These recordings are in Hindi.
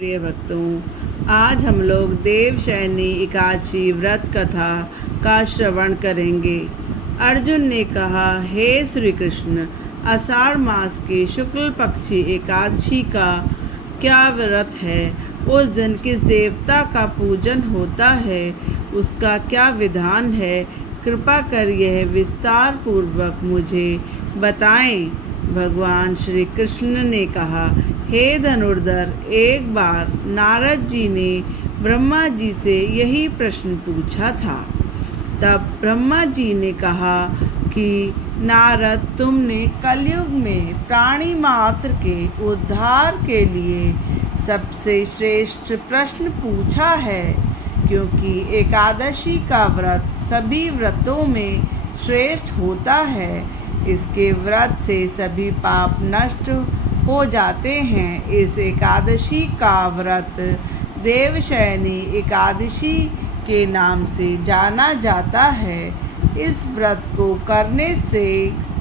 प्रिय भक्तों, आज हम लोग देवशयनी एकादशी व्रत कथा का श्रवण करेंगे। अर्जुन ने कहा, हे श्री कृष्ण, आषाढ़ मास के शुक्ल पक्षी एकादशी का क्या व्रत है? उस दिन किस देवता का पूजन होता है? उसका क्या विधान है? कृपा कर यह विस्तार पूर्वक मुझे बताएं। भगवान श्री कृष्ण ने कहा, हे धनुर्धर, एक बार नारद जी ने ब्रह्मा जी से यही प्रश्न पूछा था। तब ब्रह्मा जी ने कहा कि नारद, तुमने कलयुग में प्राणी मात्र के उद्धार के लिए सबसे श्रेष्ठ प्रश्न पूछा है, क्योंकि एकादशी का व्रत सभी व्रतों में श्रेष्ठ होता है। इसके व्रत से सभी पाप नष्ट हो जाते हैं। इस एकादशी का व्रत देवशयनी एकादशी के नाम से जाना जाता है। इस व्रत को करने से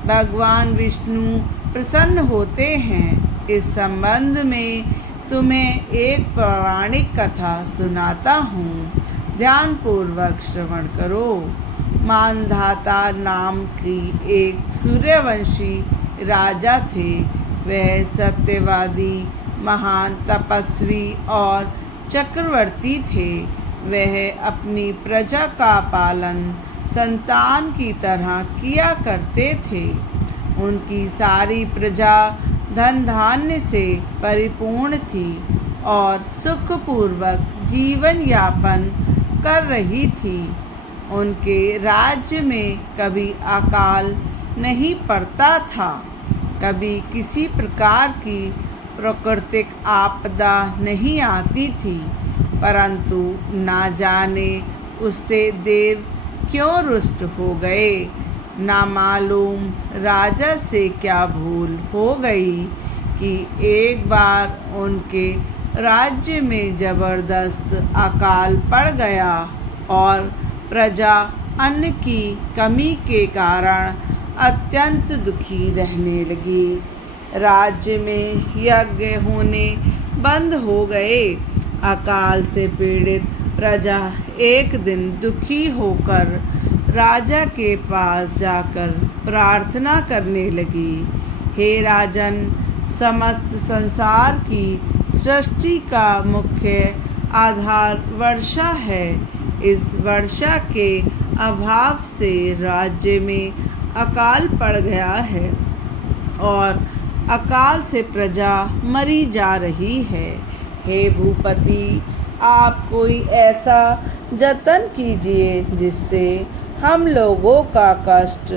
भगवान विष्णु प्रसन्न होते हैं। इस संबंध में तुम्हें एक पौराणिक कथा सुनाता हूँ, ध्यानपूर्वक श्रवण करो। मानधाता नाम की एक सूर्यवंशी राजा थे। वह सत्यवादी, महान तपस्वी और चक्रवर्ती थे। वह अपनी प्रजा का पालन संतान की तरह किया करते थे। उनकी सारी प्रजा धन धान्य से परिपूर्ण थी और सुखपूर्वक जीवन यापन कर रही थी। उनके राज्य में कभी अकाल नहीं पड़ता था, कभी किसी प्रकार की प्राकृतिक आपदा नहीं आती थी। परंतु ना जाने उससे देव क्यों रुष्ट हो गए। ना मालूम राजा से क्या भूल हो गई कि एक बार उनके राज्य में जबरदस्त अकाल पड़ गया और प्रजा अन्न की कमी के कारण अत्यंत दुखी रहने लगी। राज्य में यज्ञ होने बंद हो गए। अकाल से पीड़ित प्रजा एक दिन दुखी होकर राजा के पास जाकर प्रार्थना करने लगी, हे राजन, समस्त संसार की सृष्टि का मुख्य आधार वर्षा है। इस वर्षा के अभाव से राज्य में अकाल पड़ गया है और अकाल से प्रजा मरी जा रही है। हे भूपति, आप कोई ऐसा जतन कीजिए जिससे हम लोगों का कष्ट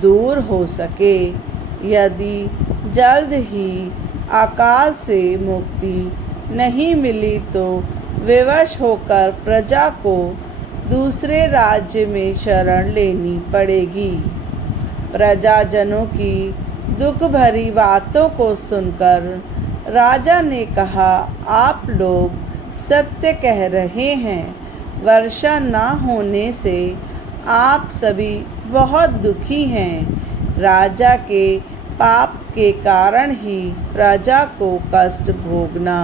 दूर हो सके। यदि जल्द ही अकाल से मुक्ति नहीं मिली तो विवश होकर प्रजा को दूसरे राज्य में शरण लेनी पड़ेगी। प्रजाजनों की दुख भरी बातों को सुनकर राजा ने कहा, आप लोग सत्य कह रहे हैं। वर्षा न होने से आप सभी बहुत दुखी हैं। राजा के पाप के कारण ही प्रजा को कष्ट भोगना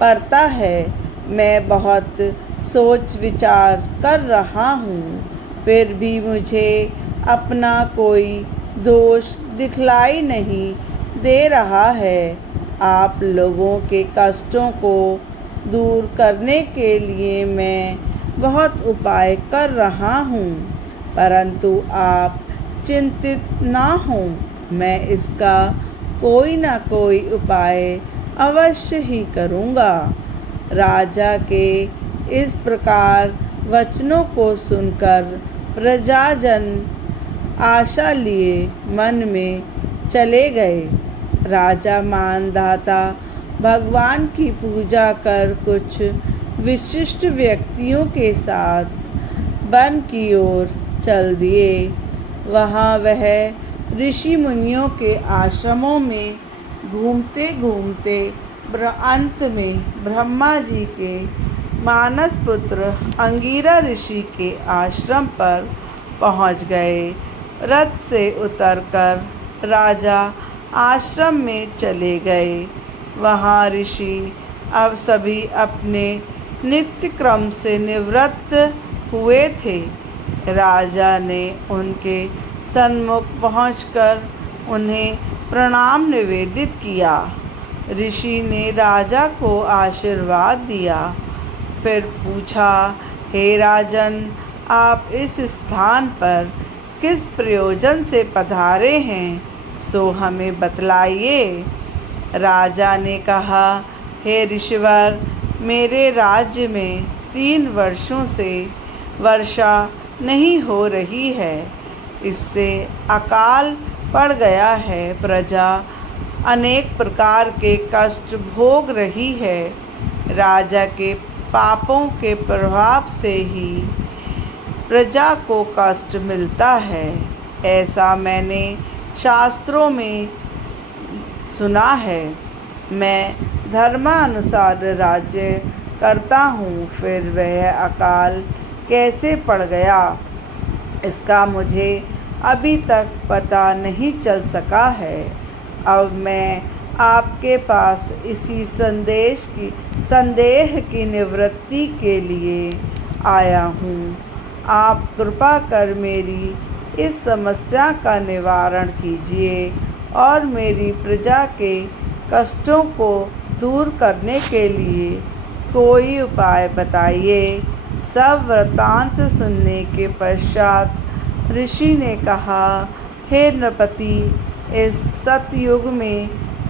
पड़ता है। मैं बहुत सोच विचार कर रहा हूँ, फिर भी मुझे अपना कोई दोष दिखलाई नहीं दे रहा है। आप लोगों के कष्टों को दूर करने के लिए मैं बहुत उपाय कर रहा हूँ, परंतु आप चिंतित ना हों, मैं इसका कोई ना कोई उपाय अवश्य ही करूँगा। राजा के इस प्रकार वचनों को सुनकर प्रजाजन आशा लिए मन में चले गए। राजा मानधाता भगवान की पूजा कर कुछ विशिष्ट व्यक्तियों के साथ वन की ओर चल दिए। वहाँ वह ऋषि मुनियों के आश्रमों में घूमते घूमते अंत में ब्रह्मा जी के मानस पुत्र अंगिरा ऋषि के आश्रम पर पहुँच गए। रथ से उतरकर राजा आश्रम में चले गए। वहाँ ऋषि अब सभी अपने नित्य क्रम से निवृत्त हुए थे। राजा ने उनके सन्मुख पहुंचकर उन्हें प्रणाम निवेदित किया। ऋषि ने राजा को आशीर्वाद दिया, फिर पूछा, हे राजन, आप इस स्थान पर किस प्रयोजन से पधारे हैं, सो हमें बतलाइए। राजा ने कहा, हे ऋषिवर, मेरे राज्य में 3 वर्षों से वर्षा नहीं हो रही है। इससे अकाल पड़ गया है। प्रजा अनेक प्रकार के कष्ट भोग रही है। राजा के पापों के प्रभाव से ही प्रजा को कष्ट मिलता है, ऐसा मैंने शास्त्रों में सुना है। मैं धर्मानुसार राज्य करता हूँ, फिर वह अकाल कैसे पड़ गया, इसका मुझे अभी तक पता नहीं चल सका है। अब मैं आपके पास इसी संदेह की निवृत्ति के लिए आया हूँ। आप कृपा कर मेरी इस समस्या का निवारण कीजिए और मेरी प्रजा के कष्टों को दूर करने के लिए कोई उपाय बताइए। सब वृत्तांत सुनने के पश्चात ऋषि ने कहा, हे नृपति, इस सतयुग में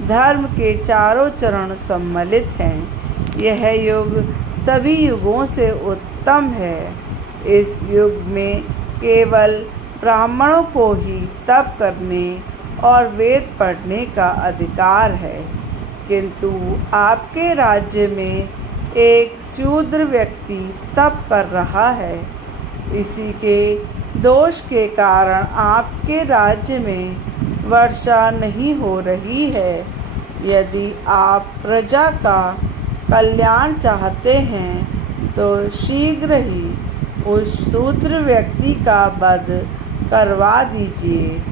धर्म के चारों चरण सम्मिलित हैं। यह युग सभी युगों से उत्तम है। इस युग में केवल ब्राह्मणों को ही तप करने और वेद पढ़ने का अधिकार है, किंतु आपके राज्य में एक शूद्र व्यक्ति तप कर रहा है। इसी के दोष के कारण आपके राज्य में वर्षा नहीं हो रही है। यदि आप प्रजा का कल्याण चाहते हैं तो शीघ्र ही उस शूद्र व्यक्ति का वध करवा दीजिए।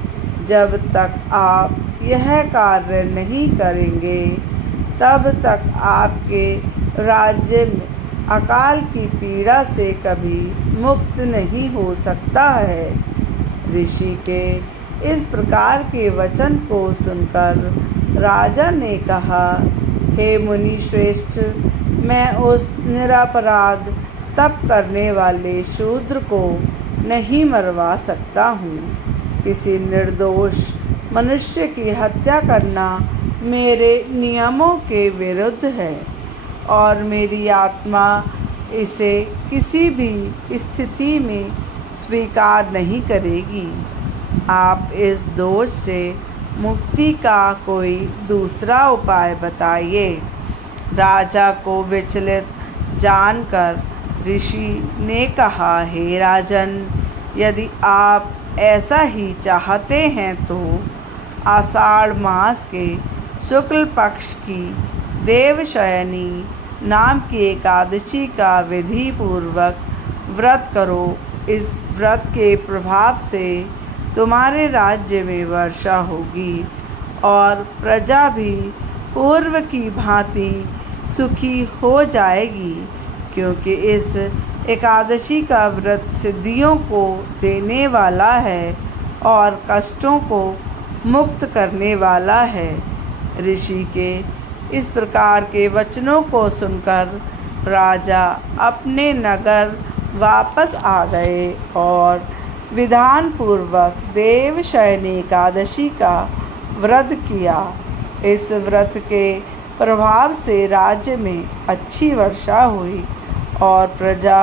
जब तक आप यह कार्य नहीं करेंगे, तब तक आपके राज्य में अकाल की पीड़ा से कभी मुक्त नहीं हो सकता है। ऋषि के इस प्रकार के वचन को सुनकर राजा ने कहा, हे मुनि श्रेष्ठ, मैं उस निरपराध तप करने वाले शूद्र को नहीं मरवा सकता हूँ। किसी निर्दोष मनुष्य की हत्या करना मेरे नियमों के विरुद्ध है और मेरी आत्मा इसे किसी भी स्थिति में स्वीकार नहीं करेगी। आप इस दोष से मुक्ति का कोई दूसरा उपाय बताइए। राजा को विचलित जानकर ऋषि ने कहा, हे राजन, यदि आप ऐसा ही चाहते हैं तो आषाढ़ मास के शुक्ल पक्ष की देवशयनी नाम की एकादशी का विधि पूर्वक व्रत करो। इस व्रत के प्रभाव से तुम्हारे राज्य में वर्षा होगी और प्रजा भी पूर्व की भांति सुखी हो जाएगी, क्योंकि इस एकादशी का व्रत सिद्धियों को देने वाला है और कष्टों को मुक्त करने वाला है। ऋषि के इस प्रकार के वचनों को सुनकर राजा अपने नगर वापस आ गए और विधान पूर्वक देवशयनी एकादशी का व्रत किया। इस व्रत के प्रभाव से राज्य में अच्छी वर्षा हुई और प्रजा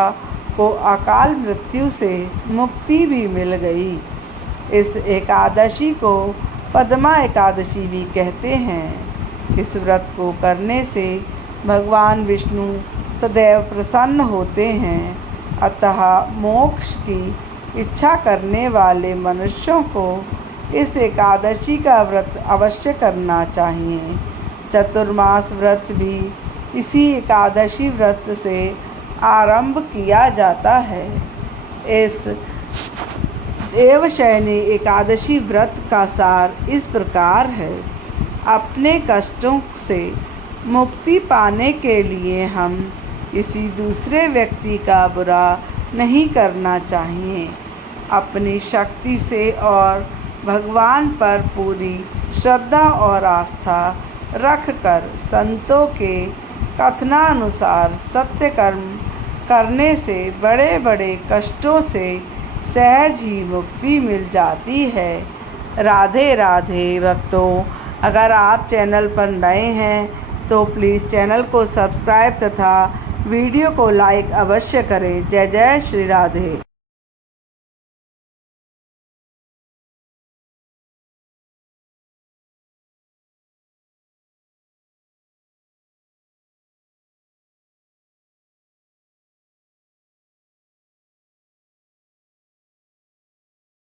को अकाल मृत्यु से मुक्ति भी मिल गई। इस एकादशी को पद्मा एकादशी भी कहते हैं। इस व्रत को करने से भगवान विष्णु सदैव प्रसन्न होते हैं। अतः मोक्ष की इच्छा करने वाले मनुष्यों को इस एकादशी का व्रत अवश्य करना चाहिए। चतुर्मास व्रत भी इसी एकादशी व्रत से आरंभ किया जाता है। इस देवशयनी एकादशी व्रत का सार इस प्रकार है। अपने कष्टों से मुक्ति पाने के लिए हम किसी दूसरे व्यक्ति का बुरा नहीं करना चाहिए। अपनी शक्ति से और भगवान पर पूरी श्रद्धा और आस्था रखकर संतों के कथनानुसार सत्य कर्म करने से बड़े बड़े कष्टों से सहज ही मुक्ति मिल जाती है। राधे राधे भक्तों, अगर आप चैनल पर नए हैं तो प्लीज़ चैनल को सब्सक्राइब तथा वीडियो को लाइक अवश्य करें। जय जय श्री राधे।